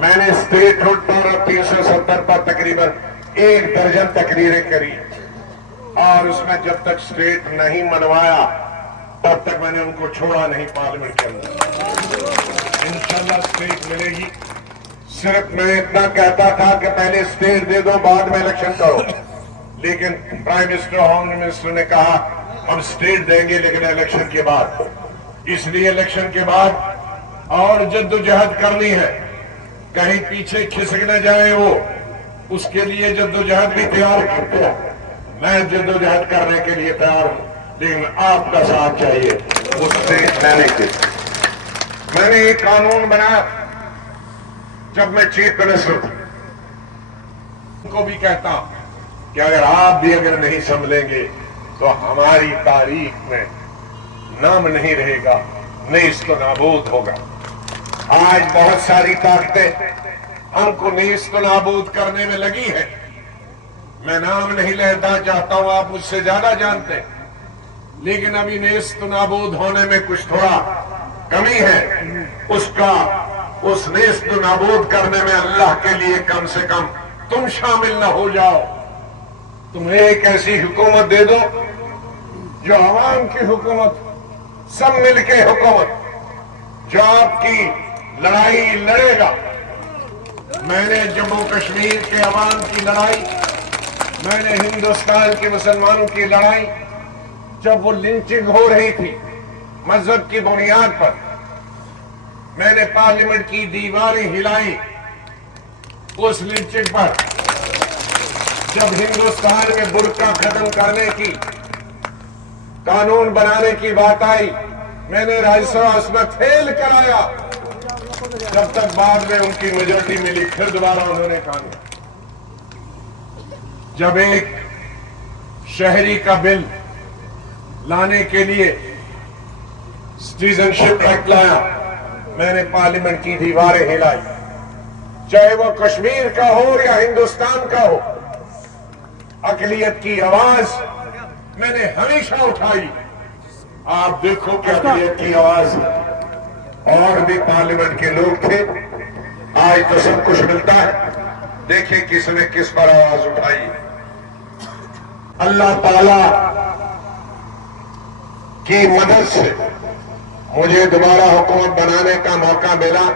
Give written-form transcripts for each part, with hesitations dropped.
मैंने state hood पर 370 पर तकरीबन 1 दर्जन तकरीरें करी और उसमें जब तक स्टेट नहीं मनवाया तब तक मैंने उनको छोड़ा नहीं पार्लियामेंट के अंदर। इंशाल्लाह स्टेट मिलेगी। सिर्फ मैं इतना कहता था कि पहले स्टेट दे दो बाद में इलेक्शन करो, लेकिन प्राइम मिनिस्टर होम मिनिस्टर ने कहा हम स्टेट देंगे लेकिन इलेक्शन के बाद। इसलिए इलेक्शन के बाद और जद्दोजहद करनी है, कहीं पीछे खिसक न जाए वो, उसके लिए जद्दोजहद भी तैयार करते हैं। मैं जद्दोजहद करने के लिए तैयार हूं, लेकिन आपका साथ चाहिए। उससे मैंने एक कानून बनाया जब मैं चीफ मिनिस्टर था, उनको भी कहता हूं कि अगर आप भी अगर नहीं संभलेंगे तो हमारी तारीख में नाम नहीं रहेगा, नेस्त नाबूद होगा। आज बहुत सारी ताकतें हमको नेस्त नाबूद करने में लगी है। मैं नाम नहीं लेना चाहता हूं, आप मुझसे ज्यादा जानते हैं, लेकिन अभी नेस्त नाबूद होने में कुछ थोड़ा कमी है। उस नेस्त नाबूद करने में अल्लाह के लिए कम से कम तुम शामिल न हो जाओ। तुम्हें एक ऐसी हुकूमत दे दो जो आवाम की हुकूमत, सब मिलके हुकूमत, जो आपकी लड़ाई लड़ेगा। मैंने जम्मू कश्मीर के अवाम की लड़ाई, मैंने हिंदुस्तान के मुसलमानों की लड़ाई, जब वो लिंचिंग हो रही थी मजहब की बुनियाद पर, मैंने पार्लियामेंट की दीवारें हिलाई उस लिंचिंग पर। जब हिंदुस्तान में बुर्का खत्म करने की, कानून बनाने की बात आई, मैंने राज्यसभा उसमें फेल कराया। जब तक बाद में उनकी मेजोरिटी मिली, फिर दोबारा उन्होंने कानून। जब एक शहरी का बिल लाने के लिए सिटीजनशिप एक्ट लाया, मैंने पार्लियामेंट की दीवारें हिलाई, चाहे वो कश्मीर का हो या हिंदुस्तान का हो। अकलियत की आवाज मैंने हमेशा उठाई। आप देखो कि अकलियत की आवाज और भी पार्लियामेंट के लोग थे। आज तो सब कुछ मिलता है, देखिए किसने किस पर आवाज उठाई। अल्लाह ताला की मदद से मुझे दोबारा हुकूमत बनाने का मौका मिला।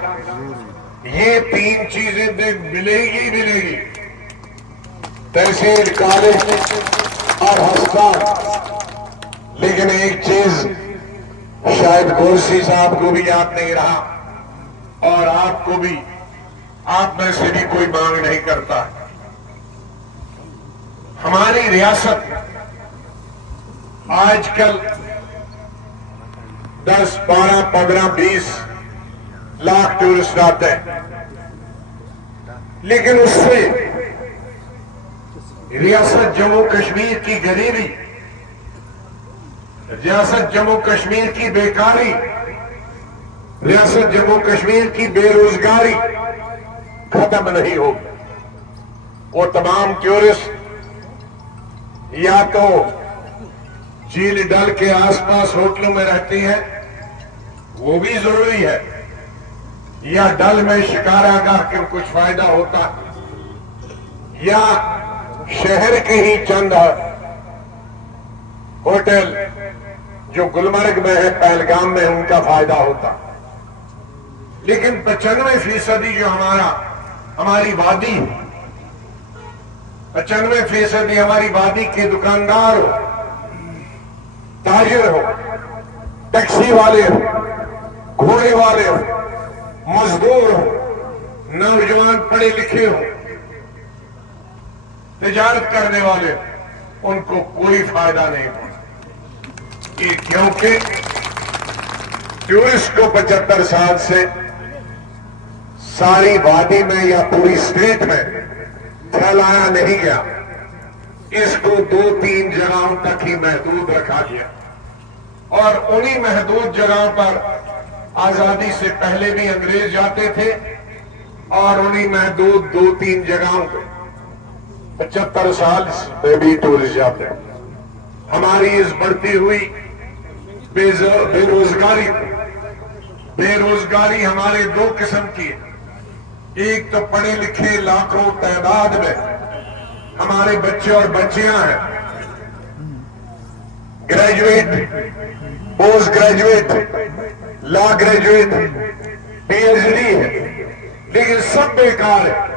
ये 3 चीजें मिलेगी, तहसील, कॉलेज और अस्पताल। लेकिन एक चीज शायद कुर्सी साहब को भी याद नहीं रहा, और आपको भी, आप में से भी कोई मांग नहीं करता। हमारी रियासत आजकल 10, 12, 15, 20 लाख टूरिस्ट आते हैं, लेकिन उससे रियासत जम्मू कश्मीर की गरीबी, रियासत जम्मू कश्मीर की बेकारी, रियासत जम्मू कश्मीर की बेरोजगारी खत्म नहीं होगी। वो तमाम टूरिस्ट या तो झील डल के आसपास होटलों में रहती हैं, वो भी जरूरी है, या डल में शिकारागाह के कुछ फायदा होता, या शहर के ही चंद होटल जो गुलमर्ग में है, पहलगाम में, उनका फायदा होता। लेकिन 95% जो हमारी वादी, 95% हमारी वादी के दुकानदार हो, ताजिर हो, टैक्सी वाले हो, घोड़े वाले हो, मजदूर हो, नौजवान पढ़े लिखे हो, तिजारत करने वाले हो, उनको कोई फायदा नहीं पहुंचा। क्योंकि टूरिस्ट को 75 साल से सारी वादी में या पूरी स्टेट में फैलाया नहीं गया। इसको 2-3 जगहों तक ही महदूद रखा गया, और उन्हीं महदूद जगहों पर आजादी से पहले भी अंग्रेज जाते थे, और उन्हीं महदूद 2-3 जगहों पे 75 साल में भी टूरिस्ट जाते हैं। हमारी इस बढ़ती हुई बेरोजगारी हमारे 2 किस्म की है। एक तो पढ़े लिखे लाखों तादाद में हमारे बच्चे और बच्चियां हैं, graduate, post graduate, law graduate, PhD है, लेकिन सब बेकार है।